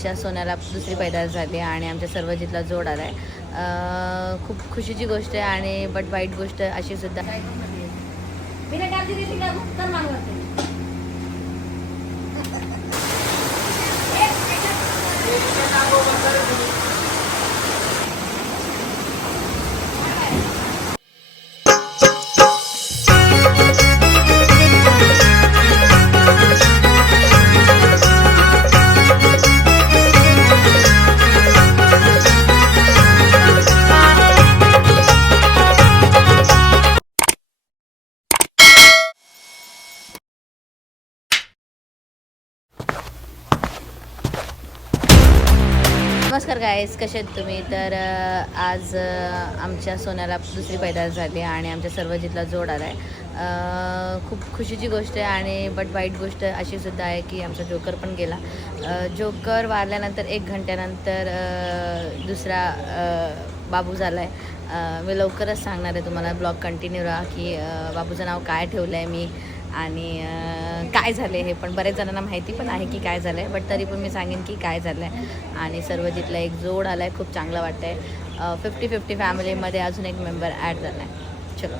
च्या सोन्याला दुसरी पैदास झाली आणि आमच्या सर्व जिथला जोड आला आहे खूप खुशीची गोष्ट आहे आणि बट वाईट गोष्ट अशी सुद्धा नमस्कार गायस कसे आहेत तुम्ही? तर आज आमच्या सोन्याला दुसरी पैदास झाली आणि आमच्या सर्व जिथला जोड आला आहे खूप खुशीची गोष्ट आहे आणि बट वाईट गोष्ट अशी सुद्धा आहे की आमचा जोकर पण गेला. जोकर वारल्यानंतर एक घंट्यानंतर दुसरा बाबू झाला आहे मी लवकरच सांगणार आहे तुम्हाला ब्लॉग कंटिन्यू राहा की बाबूचं नाव काय ठेवलं आहे मी. आणि काय झालं हे पण बऱ्याच जणांना माहिती पण आहे की काय झालं आहे बट तरी पण मी सांगेन की काय झालं आहे आणि सर्वजितला एक जोड आला आहे खूप चांगलं वाटतं आहे फिफ्टी फिफ्टी फॅमिलीमध्ये अजून एक मेंबर ॲड झाला आहे चलो.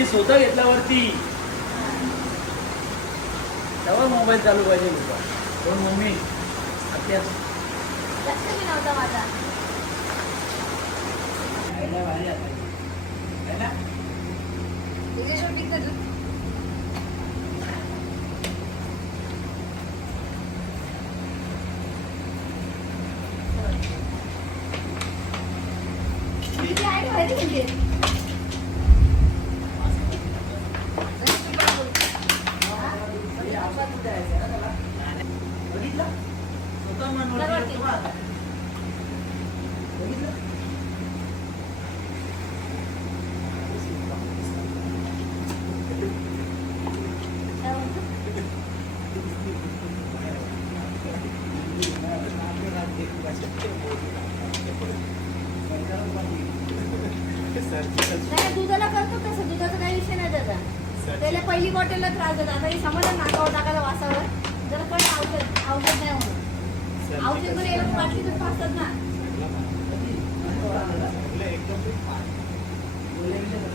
त्यांनी स्वतः घेतला वरती तेव्हा मोबाईल चालू पाहिजे कोण मम्मी आत्या खायला भारी आता. है ना? बघितलं? स्वतः मनवरती दरवरती. येतो आता. बघितलं? नाही दुधाला करतो तसं दुधाचा काही विषय नाही त्याचा त्याला पहिली बॉटलला आता हे समजलं नाकावर टाकायला वासावर. जर पण औषध औषध नाही म्हणून औषध पण याला बाटलीतच पाचतात ना.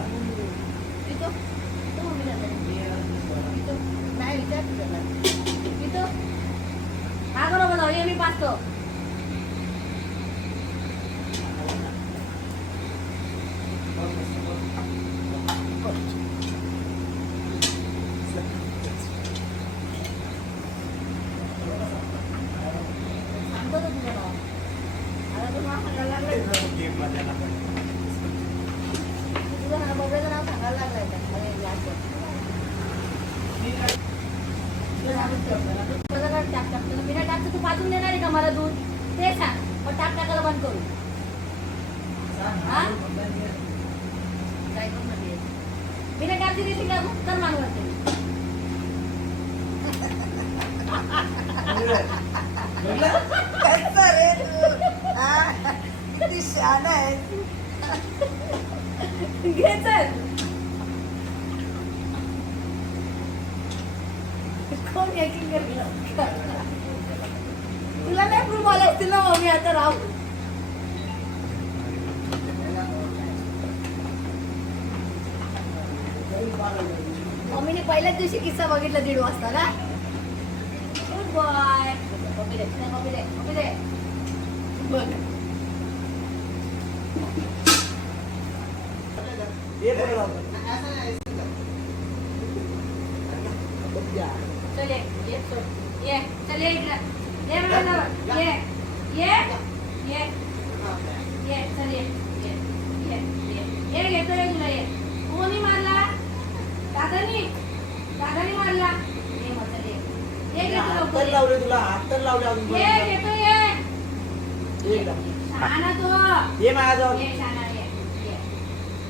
पितो पितो मम्मीला पितो नाही विचार तुझ्याला पितो हा बरोबर. जाऊ मी पाचतो सांगतो ना तुझं नाव आता तू नाव सांगायला लागलाय तुझं नाव बघायचं नाव सांगायला लागलाय का? अरे याचं. तुझं नावच ठेवलं. तू तुझं नाव टाक टाक. तुला बिना टाकचं तू पाजून देणार आहे का मला दूध ते सांग मग टाक टाकायला बंद करू हा? बिना टाकची देते का? कर मानवते कसं रे तू? हा? किती शान आहे घे तुला नाही प्रूफ आला असतील ना मम्मी आता राहू मम्मीने पहिल्याच दिवशी किस्सा बघितला दीड वाजता ना गुड बॉय मम्मी दे मम्मी दे मम्मी बघ. चल ये चल ये इकडं. ये मला जवळ. ये ये ये ये चल ये ये ये ये. ये घेतो ये तुला ये. कोणी मारला? दादानी? दादानी मारला? ये मग चल ये ये घेतो हात लवकर तर ये. लावले तुला हात तर लावले अजून ये पर्यंत. घेतो ये. ये इकडं. शहाणा तो. ये माझ्याजवळ. ये शहाणा ये ये.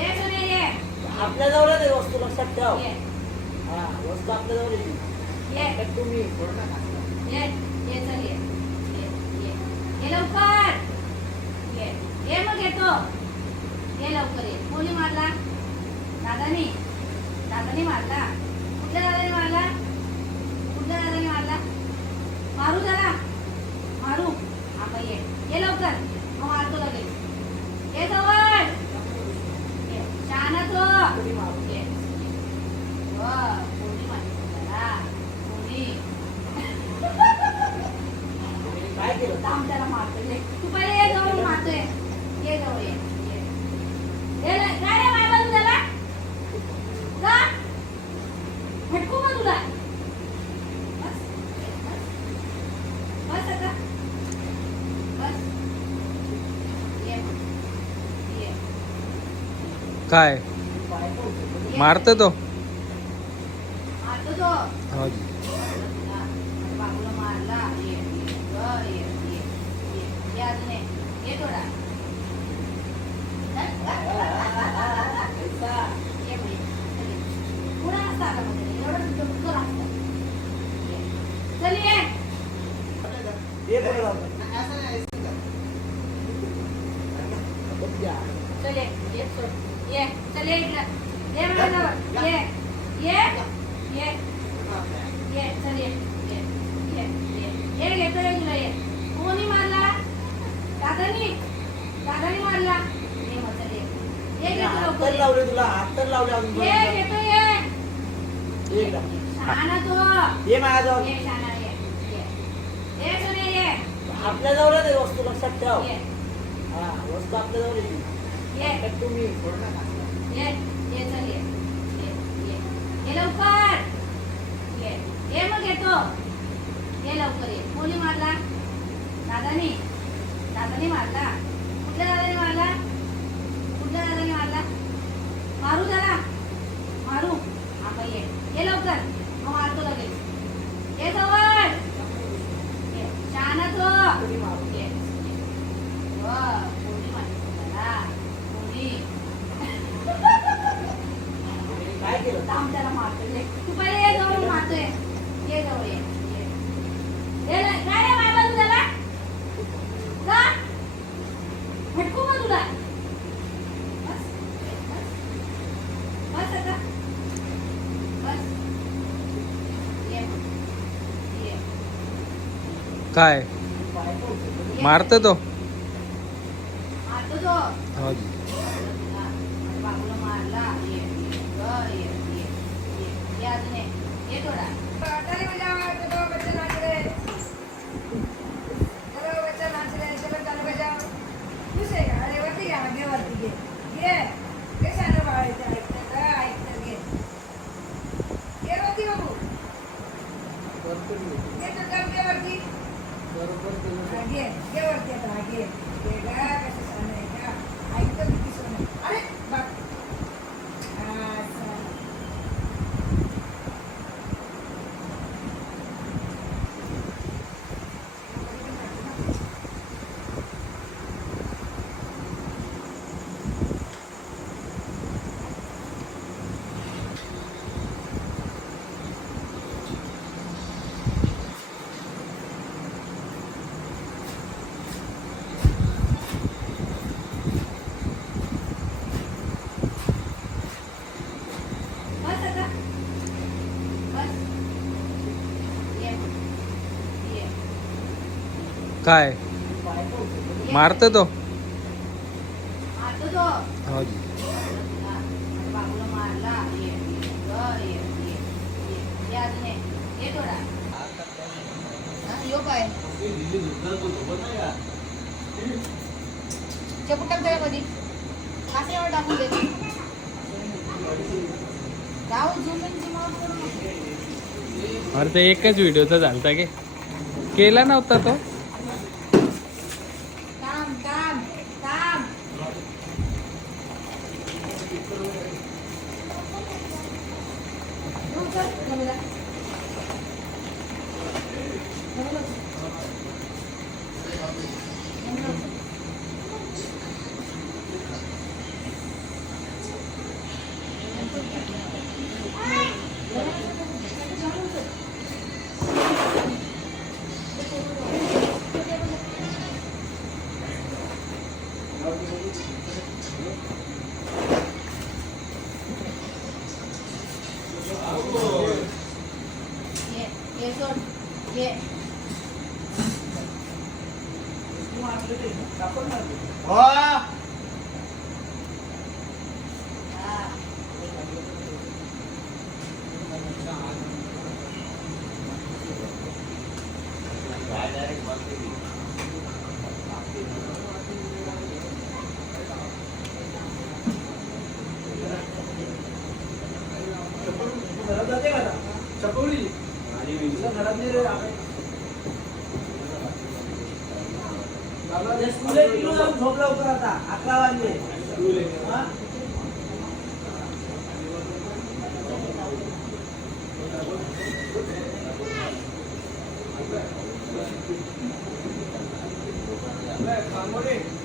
ये सोने ये. आपल्या जवळच आहे वस्तू लक्षात ठेव. हा वस्तू आपल्या जवळ तर तुम्ही नका. ये ये चल ये. ये लवकर. ये ये मग येतो. ये लवकर ये. कोणी मारला? दादानी? दादानी मारला कुठल्या दादानी मारला कुठल्या दादानी मारला मारू जरा मारू हा मग ये ये लवकर मग मारतो लगेच ये जवळ ये शहाणा तो तुम्ही मारू. ये वा, कोणी मारली तुम्हाला? कोणी? काय केलं थांब त्याला मारतोय. ये. तू पहिले ये जवळ मारतोय. ये जवळ ये. ये. ये ना, काय रे मारलं तू त्याला? का? फटकू का तुला? बस. बस. बस आता. बस. ये. ये. काय? मारतो तो. मारतो ये. ये. चल ये. चल ये. ये सोड. ये. चल ये इकडं. ये माझ्याजवळ. ये. ये. ये. ये. चल ये. ये. ये. ये. ये घेतोय तुला ये. कोणी मारला? दादानी? दादानी मारला? ये मग चल ये. ये घेतो हात लवकर. लावले तुला हात तर लावले अजून ये पर्यंत. घेतो ये. ये इकडं. शहाणा तो. ये माझ्याजवळ ये शहाणा ये. ये. ये सोने ये. आपल्या जवळ आहे वस्तू लक्षात ठेव. हा वस्तू आपल्या जवळ आहे. ये. तुम्ही. ये. ये चल ये. ये. ये. लवकर. ये. ये मग येतो. ये लवकर ये. कोणी मारला? दादानी? दादानी मारला? कुठल्या दादानी मारला? कुठल्या दादानी मारला? मारू त्याला? मारू? हा बाई ये. ये लवकर. मग मारतो लगेच. ये जवळ. ये. शहाणा तो. कोणी मारू. ये. ये. वा, कोणी मारली तुम्हाला? कोणी? काय केलं थांब त्याला मारतोय. ये. तू पहिले ये जवळ मारतोय. ये जवळ ये. ये. ये ना, काय रे मारलं तू त्याला? का? फटकू का तुला? बस. बस. बस आता. बस. ये. ये. काय मारतो तो Thank तो. हो हा, बाबूला मारला. ये. ये. वा, ये. ये. ये. ये अजून ये. ये थोडा. ताली बजाओ, चलो बच्चे नाच रहे चलो बच्चे नाच रहे चलो ताली बजाओ खुश आहे का अरे वरती घ्या घे वरती घे घे घे शानं बाळायचं ऐकतं का ऐकतं घे घे वरती बाबू बरोबर केलं. घे तू काम घे वरती बरोबर केलं. हा, घे घे वरती आता हा, घे घे का कसं शानं आहे का ऐकतं किती सोनं अरे बाप हा, चला. बस आता. बस. ये. ये. काय ये. मारतो तो मारतो तो. हो हा, बाबूला मारला. ये. ये. वा, ये. ये. ये. ये अजून हा, काय? चपूट टाक त्याच्यामध्ये असं एवढं टाकून दे जाऊ झूम इन झूम आउट करू नको. अरे ते एकच व्हिडिओचा झालता की. केला नव्हता तो? Come on in.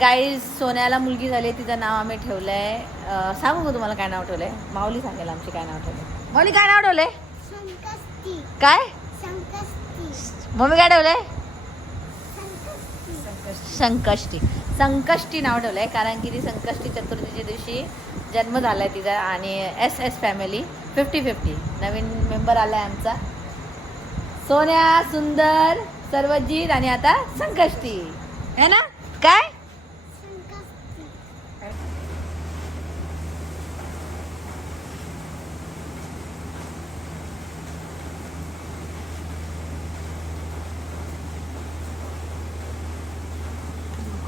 गाई सोन्याला मुलगी झाली तिचं नाव आम्ही ठेवलं आहे सांगू का तुम्हाला काय नाव ठेवलंय? माऊली सांगेल आमची काय नाव ठेवलंय. माऊली काय नाव ठेवलंय? काय? मम्मी काय ठेवलंय? संकष्टी. संकष्टी. नाव ठेवलंय कारण की ती संकष्टी चतुर्थीच्या दिवशी जन्म झालाय तिचा आणि S S family fifty fifty नवीन मेंबर आलाय आमचा. सोन्या सुंदर सर्वजित आणि आता संकष्टी. है ना? काय?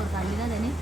काढली ना त्याने.